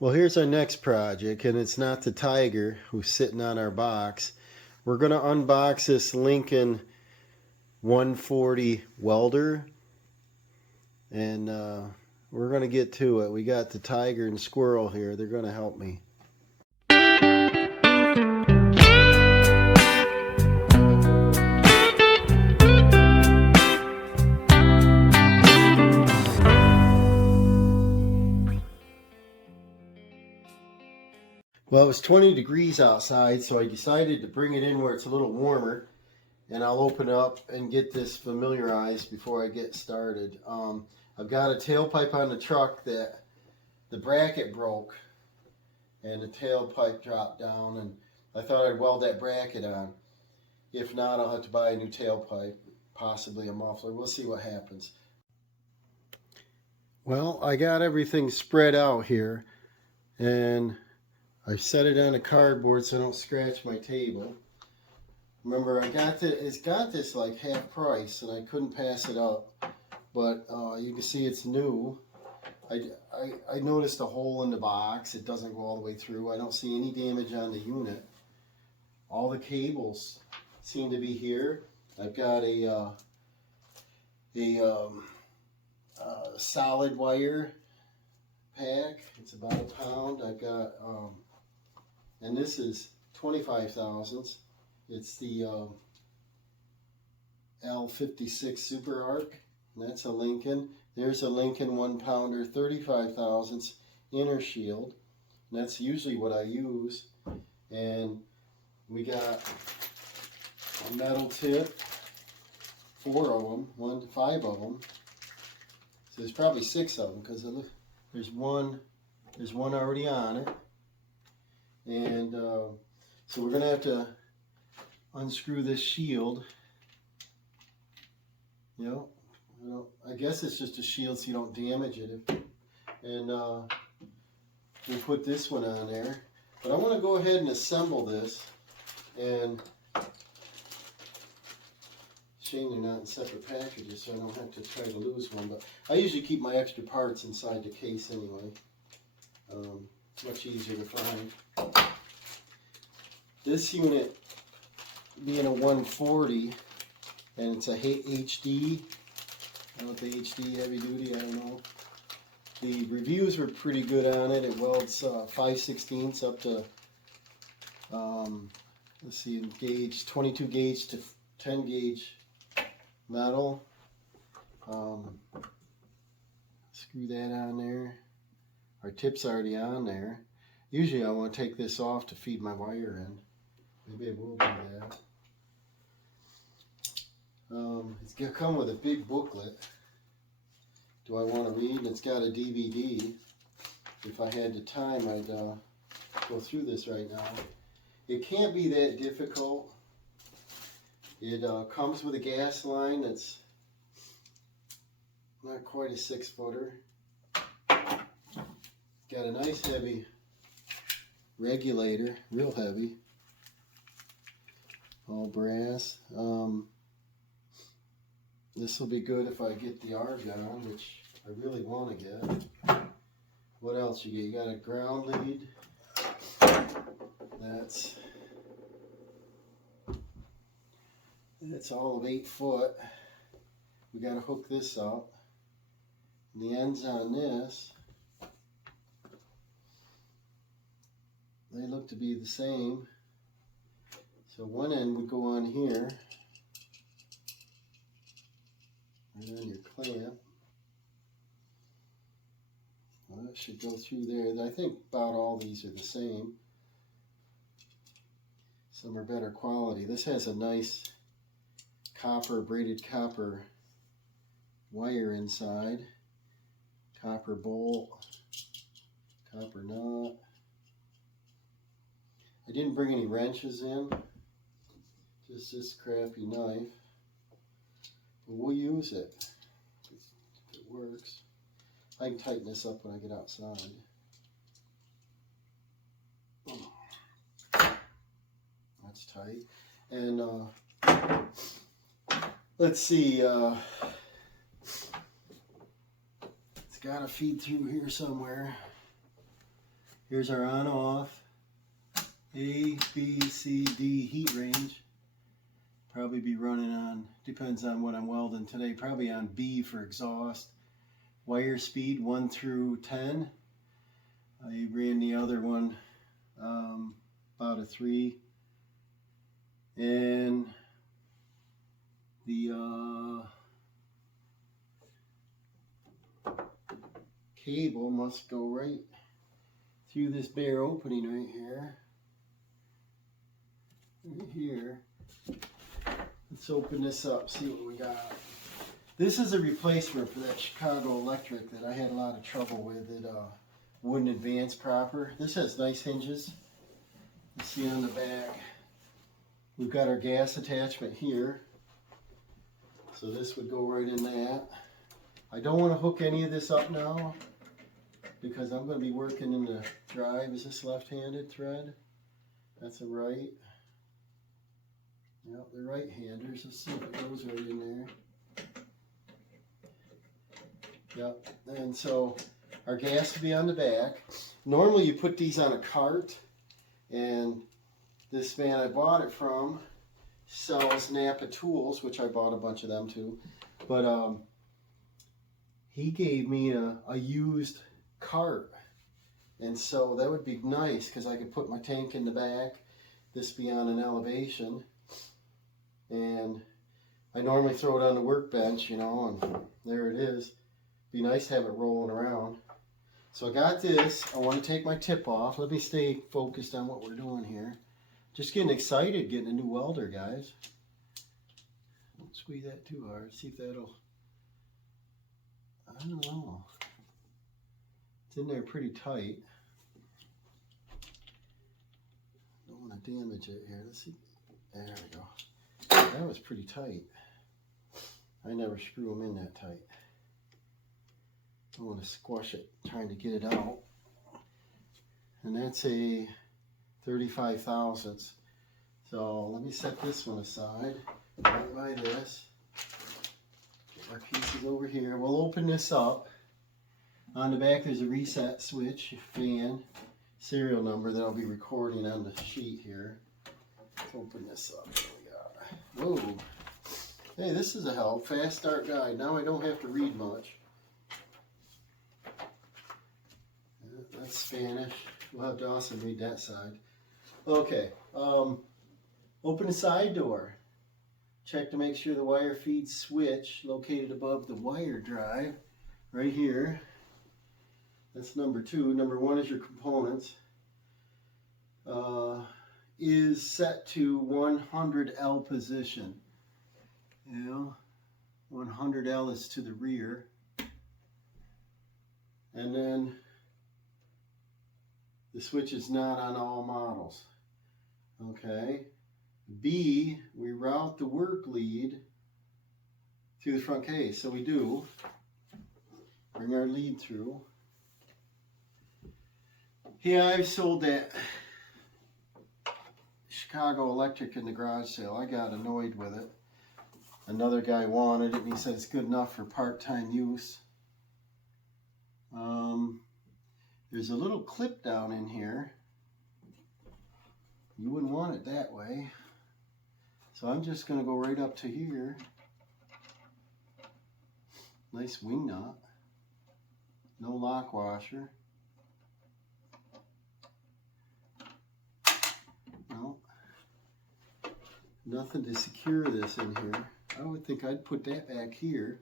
Well, here's our next project, and it's not the Tiger who's sitting on our box. We're going to unbox this Lincoln 140 welder, and we're going to get to it. We got the Tiger and Squirrel here. They're going to help me. Well, it was 20 degrees outside, so I decided to bring it in where it's a little warmer, and I'll open up and get this familiarized before I get started. I've got a tailpipe on the truck that the bracket broke, and the tailpipe dropped down, and I thought I'd weld that bracket on. If not, I'll have to buy a new tailpipe, possibly a muffler. We'll see what happens. Well, I got everything spread out here, and I set it on a cardboard so I don't scratch my table. Remember, it's got this like half price, and I couldn't pass it up. But you can see it's new. I noticed a hole in the box. It doesn't go all the way through. I don't see any damage on the unit. All the cables seem to be here. I've got a solid wire pack. It's about a pound. I've got and this is 25 thousandths. It's the L56 Super Arc. And that's a Lincoln. There's a Lincoln 1 pounder 35 thousandths inner shield. And that's usually what I use. And we got a metal tip, 4 of them, 5 of them. So there's probably 6 of them because there's one already on it. And so we're going to have to unscrew this shield. I guess it's just a shield so you don't damage it. And we put this one on there. But I want to go ahead and assemble this. And shame they're not in separate packages so I don't have to try to lose one. But I usually keep my extra parts inside the case anyway. Much easier to find. This unit being a 140 and it's a HD, I don't know if the HD heavy duty, I don't know. The reviews were pretty good on it. It welds 5/16 up to let's see, gauge 22 gauge to 10 gauge metal. Screw that on there. Our tip's already on there. Usually I want to take this off to feed my wire in. Maybe I will do that. It's going to come with a big booklet. Do I want to read? It's got a DVD. If I had the time, I'd go through this right now. It can't be that difficult. It comes with a gas line that's not quite a 6-footer. Got a nice heavy regulator, real heavy. All brass. This will be good if I get the argon, which I really want to get. What else you get? You got a ground lead. That's all of 8 foot. We got to hook this up. And the ends on this, they look to be the same. So one end would go on here, right on your clamp. Well, that should go through there. I think about all these are the same. Some are better quality. This has a nice braided copper wire inside. Copper bolt, copper nut. I didn't bring any wrenches in. Just this crappy knife, but we'll use it if it works. I can tighten this up when I get outside. That's tight. And let's see, it's got to feed through here somewhere. Here's our on-off A, B, C, D heat range. Probably be running on, depends on what I'm welding today, probably on B for exhaust. Wire speed 1 through 10. I ran the other one about a 3. And the cable must go right through this bare opening right here. Right here. Let's open this up, see what we got. This is a replacement for that Chicago Electric that I had a lot of trouble with. It wouldn't advance proper. This has nice hinges. You see on the back. We've got our gas attachment here. So this would go right in that. I don't want to hook any of this up now because I'm going to be working in the drive. Is this left-handed thread? That's a right. Yep, they're right-handers. Let's see if it goes right in there. Yep, and so our gas will be on the back. Normally you put these on a cart, and this man I bought it from sells Napa tools, which I bought a bunch of them too. But he gave me a used cart, and so that would be nice because I could put my tank in the back, this be on an elevation, and I normally throw it on the workbench, you know, and there it is. Be nice to have it rolling around. So I got this. I want to take my tip off. Let me stay focused on what we're doing here. Just getting excited getting a new welder, guys. Don't squeeze that too hard. See if that'll... I don't know. It's in there pretty tight. Don't want to damage it here. Let's see. There we go. That was pretty tight. I never screw them in that tight. I want to squash it trying to get it out. And that's a 35 thousandths. So let me set this one aside. Right by this. Get my pieces over here. We'll open this up. On the back there's a reset switch, fan, serial number that I'll be recording on the sheet here. Let's open this up. What do we got? Whoa. Hey, this is a help. Fast start guide. Now I don't have to read much. That's Spanish. We'll have Dawson read that side. Okay. Open the side door. Check to make sure the wire feed switch located above the wire drive right here. That's number 2. Number 1 is your components. Is set to 100L position. You know, 100L is to the rear. And then the switch is not on all models. Okay. B, we route the work lead through the front case. So we do. Bring our lead through. Yeah, I've sold that Chicago Electric in the garage sale. I got annoyed with it. Another guy wanted it and he said it's good enough for part-time use. There's a little clip down in here. You wouldn't want it that way. So I'm just going to go right up to here. Nice wing nut. No lock washer. No. Nothing to secure this in here. I would think I'd put that back here.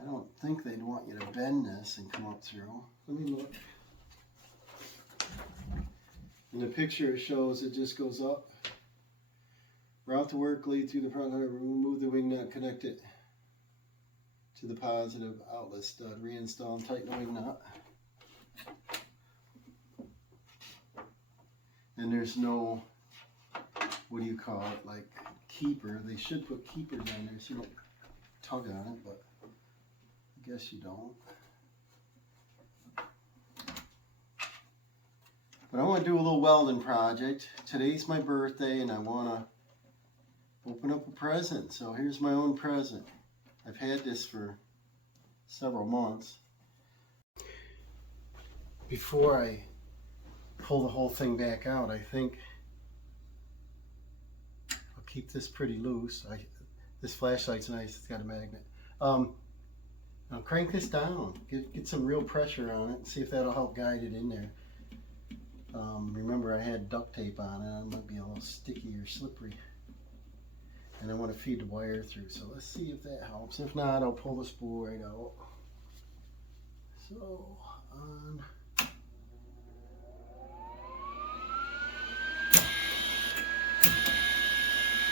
I don't think they'd want you to bend this and come up through. Let me look. In the picture it shows it just goes up. Route the work lead through the front, remove the wing nut, connect it to the positive outlet stud, reinstall and tighten the wing nut. And there's no, what do you call it, like keeper. They should put keepers on there so you don't tug on it, but I guess you don't. But I want to do a little welding project. Today's my birthday and I want to open up a present. So here's my own present. I've had this for several months. Before I pull the whole thing back out. I think I'll keep this pretty loose. This flashlight's nice. It's got a magnet. Now crank this down. Get some real pressure on it and see if that'll help guide it in there. Remember, I had duct tape on it. It might be a little sticky or slippery. And I want to feed the wire through. So let's see if that helps. If not, I'll pull the spool right out. So on.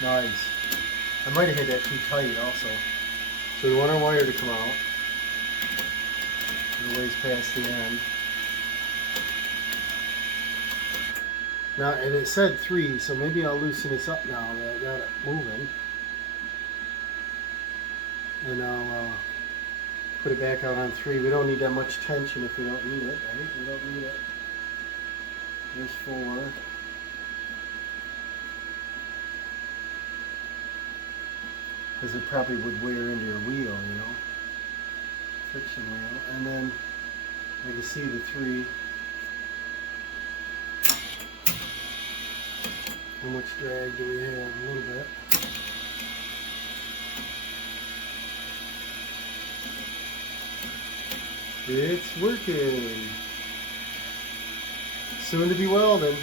Nice. I might have hit that too tight also. So we want our wire to come out. A ways past the end. Now, and it said 3, so maybe I'll loosen this up now that I got it moving. And I'll put it back out on 3. We don't need that much tension if we don't need it, right? We don't need it. There's 4. Because it probably would wear into your wheel, you know, friction wheel. And then I can see the 3. How much drag do we have? A little bit. It's working. Soon to be welding.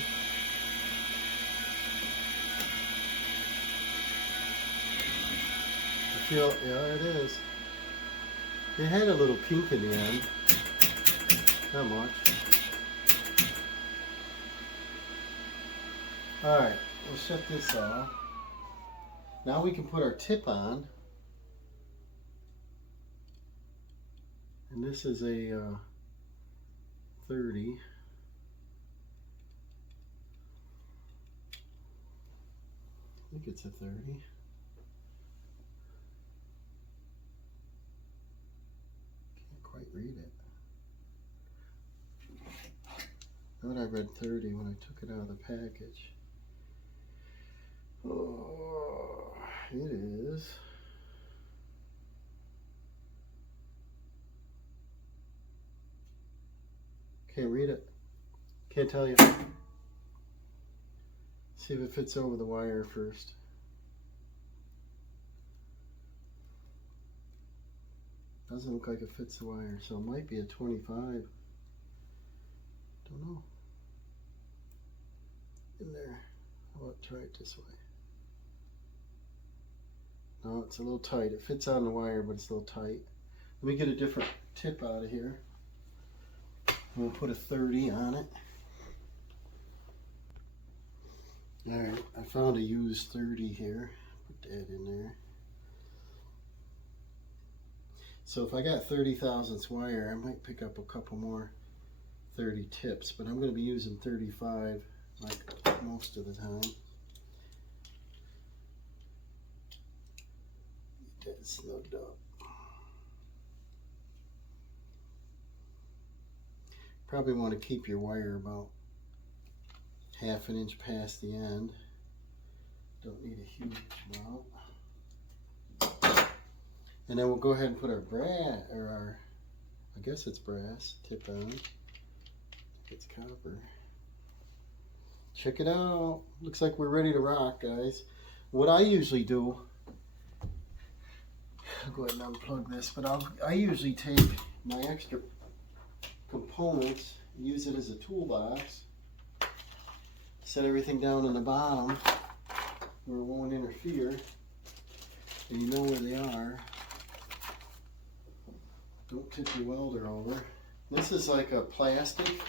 Yeah, it is. It had a little pink in the end. Not much. Alright, we'll shut this off. Now we can put our tip on. And this is a 30. I think it's a 30. Quite read it. I thought I read 30 when I took it out of the package. Oh, it is. Can't read it. Can't tell you. See if it fits over the wire first. Doesn't look like it fits the wire, so it might be a 25. Don't know. In there. How about try it this way? No, it's a little tight. It fits on the wire, but it's a little tight. Let me get a different tip out of here. We'll put a 30 on it. Alright, I found a used 30 here. Put that in there. So if I got 30 thousandths wire, I might pick up a couple more 30 tips, but I'm going to be using 35 like most of the time. Get that snugged up. Probably want to keep your wire about ½ an inch past the end. Don't need a huge amount. And then we'll go ahead and put our brass, or our, I guess it's brass, tip on. It's copper. Check it out. Looks like we're ready to rock, guys. What I usually do, I'll go ahead and unplug this, but I usually take my extra components, use it as a toolbox, set everything down in the bottom where it won't interfere, and you know where they are. Don't tip your welder over. This is like a plastic,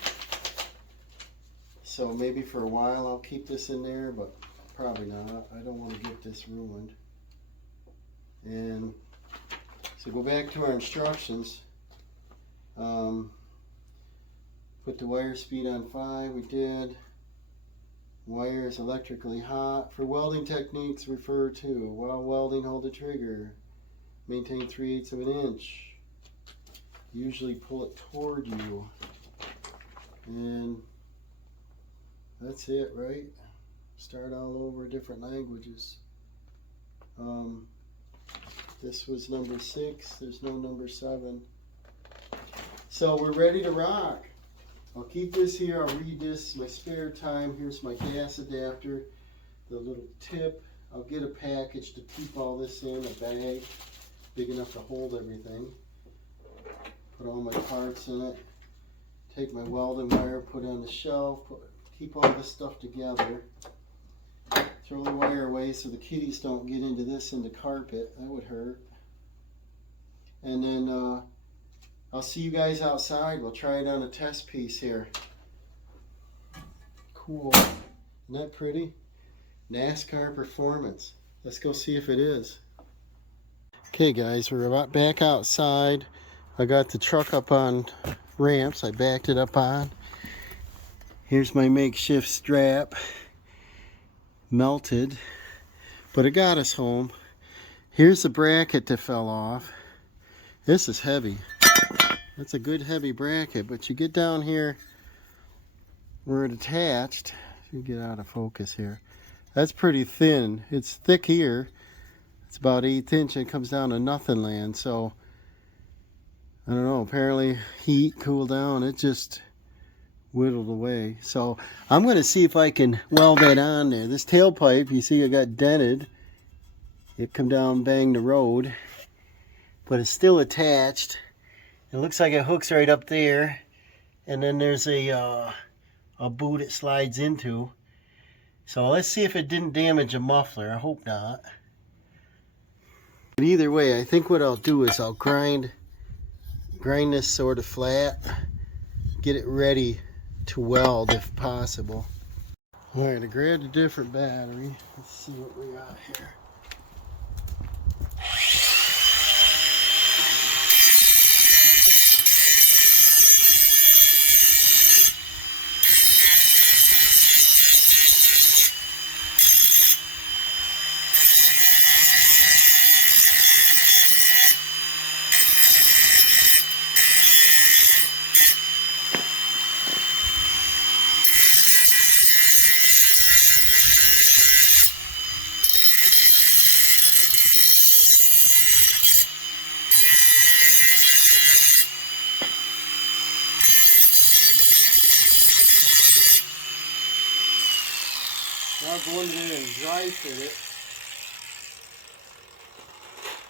so maybe for a while I'll keep this in there, but probably not. I don't want to get this ruined. And so go back to our instructions. Put the wire speed on 5, we did. Wire is electrically hot. For welding techniques, refer to while welding, hold the trigger. Maintain 3/8 of an inch. Usually pull it toward you. And that's it, right? Start all over, different languages. This was number 6. There's no number 7. So we're ready to rock. I'll keep this here. I'll read this my spare time. Here's my gas adapter, the little tip. I'll get a package to keep all this in, a bag big enough to hold everything. Put all my parts in it. Take my welding wire, put it on the shelf, keep all this stuff together. Throw the wire away so the kitties don't get into this, in the carpet. That would hurt. And then I'll see you guys outside. We'll try it on a test piece here. Cool. Isn't that pretty? NASCAR performance. Let's go see if it is. Okay guys, we're about back outside. I got the truck up on ramps. I backed it up on. Here's my makeshift strap. Melted, but it got us home. Here's the bracket that fell off. This is heavy. That's a good heavy bracket, but you get down here where it attached. You get out of focus here. That's pretty thin. It's thick here. It's about 1/8 inch. It comes down to nothing land. So I don't know. Apparently heat, cool down. It just whittled away. So I'm going to see if I can weld that on there. This tailpipe, you see, I got dented. It come down, bang the road, but it's still attached. It looks like it hooks right up there, and then there's a boot it slides into. So let's see if it didn't damage a muffler. I hope not. But either way, I think what I'll do is I'll grind this sort of flat, get it ready to weld if possible. Alright, I grabbed a different battery. Let's see what we got here. I'll go in there and dry fit it,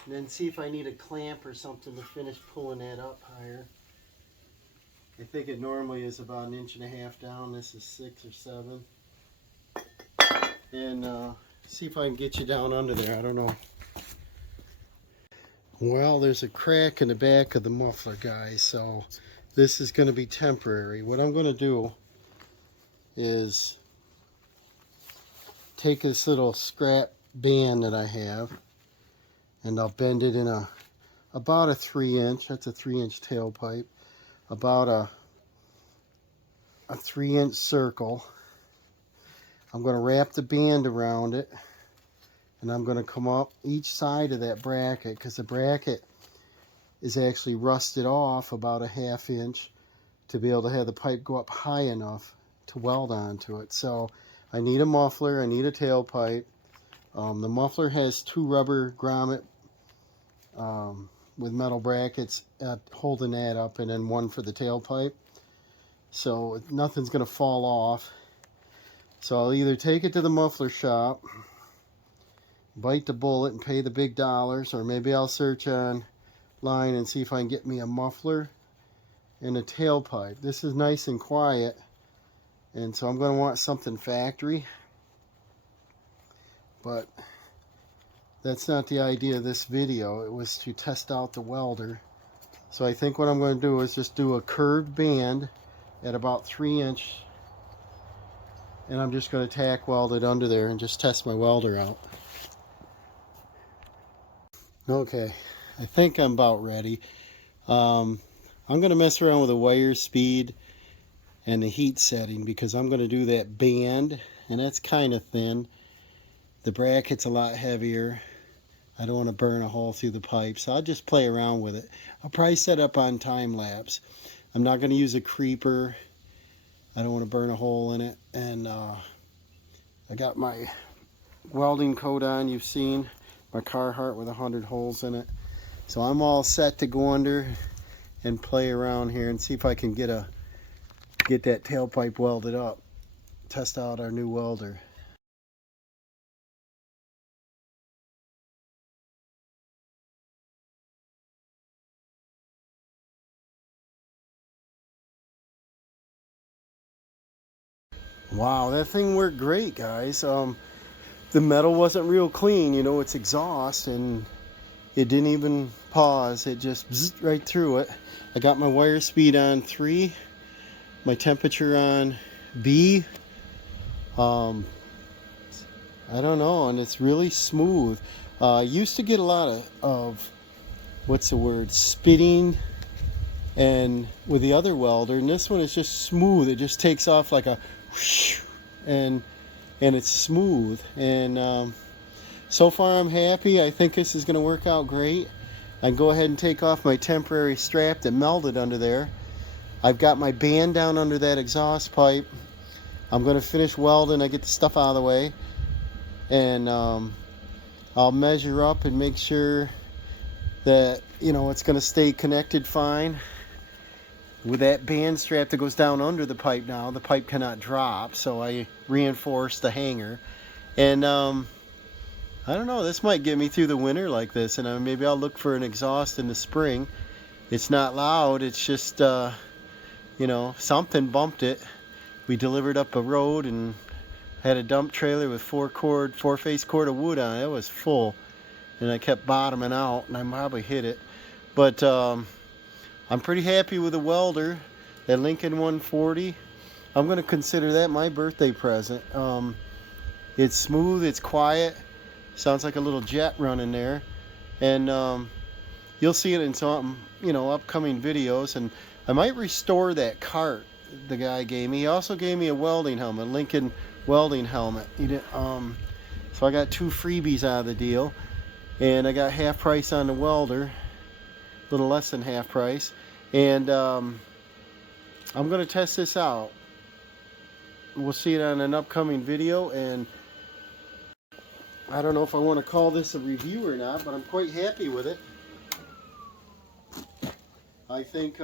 and then see if I need a clamp or something to finish pulling that up higher. I think it normally is about 1.5 inches down. This is 6 or 7. And see if I can get you down under there. I don't know. Well, there's a crack in the back of the muffler, guys, so this is going to be temporary. What I'm going to do is take this little scrap band that I have, and I'll bend it in about a 3-inch. That's a 3-inch tailpipe. About a 3-inch circle. I'm going to wrap the band around it, and I'm going to come up each side of that bracket, because the bracket is actually rusted off about a 1/2 inch to be able to have the pipe go up high enough to weld onto it. So I need a muffler, I need a tailpipe. The muffler has 2 rubber grommet with metal brackets holding that up, and then 1 for the tailpipe. So nothing's going to fall off. So I'll either take it to the muffler shop, bite the bullet and pay the big dollars, or maybe I'll search online and see if I can get me a muffler and a tailpipe. This is nice and quiet, and so I'm going to want something factory, but that's not the idea of this video. It was to test out the welder. So I think what I'm going to do is just do a curved band at about 3-inch, and I'm just going to tack weld it under there and just test my welder out. Okay, I think I'm about ready. I'm going to mess around with the wire speed and the heat setting, because I'm going to do that band, and that's kind of thin. The bracket's a lot heavier. I don't want to burn a hole through the pipe, so I'll just play around with it. I'll probably set up on time lapse. I'm not going to use a creeper. I don't want to burn a hole in it. And I got my welding coat on, you've seen. My Carhartt with 100 holes in it. So I'm all set to go under and play around here and see if I can get a get that tailpipe welded up. Test out our new welder. Wow, that thing worked great, guys. The metal wasn't real clean, you know, it's exhaust, and it didn't even pause. It just bzzzt right through it. I got my wire speed on 3, my temperature on B. I don't know, and it's really smooth. I used to get a lot of what's the word, spitting, and with the other welder, and this one is just smooth. It just takes off like a whoosh, and it's smooth. And so far I'm happy. I think this is going to work out great. I can go ahead and take off my temporary strap that melted under there. I've got my band down under that exhaust pipe. I'm going to finish welding. I get the stuff out of the way, and I'll measure up and make sure that, you know, it's going to stay connected fine. With that band strap that goes down under the pipe now, the pipe cannot drop, so I reinforced the hanger. And I don't know, this might get me through the winter like this, and maybe I'll look for an exhaust in the spring. It's not loud, it's just, you know, something bumped it. We delivered up a road and had a dump trailer with 4-face cord of wood on it. It was full, and I kept bottoming out, and I probably hit it. But I'm pretty happy with the welder, that Lincoln 140. I'm going to consider that my birthday present. It's smooth, it's quiet, sounds like a little jet running there, and you'll see it in some, you know, upcoming videos. And I might restore that cart the guy gave me. He also gave me a welding helmet, Lincoln welding helmet. He did, so I got 2 freebies out of the deal, and I got half price on the welder, a little less than half price. And I'm going to test this out. We'll see it on an upcoming video, and I don't know if I want to call this a review or not, but I'm quite happy with it. I think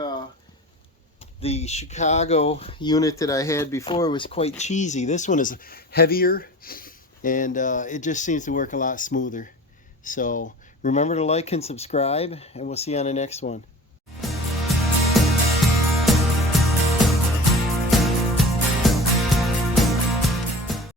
the Chicago unit that I had before was quite cheesy. This one is heavier, and it just seems to work a lot smoother. So remember to like and subscribe, and we'll see you on the next one.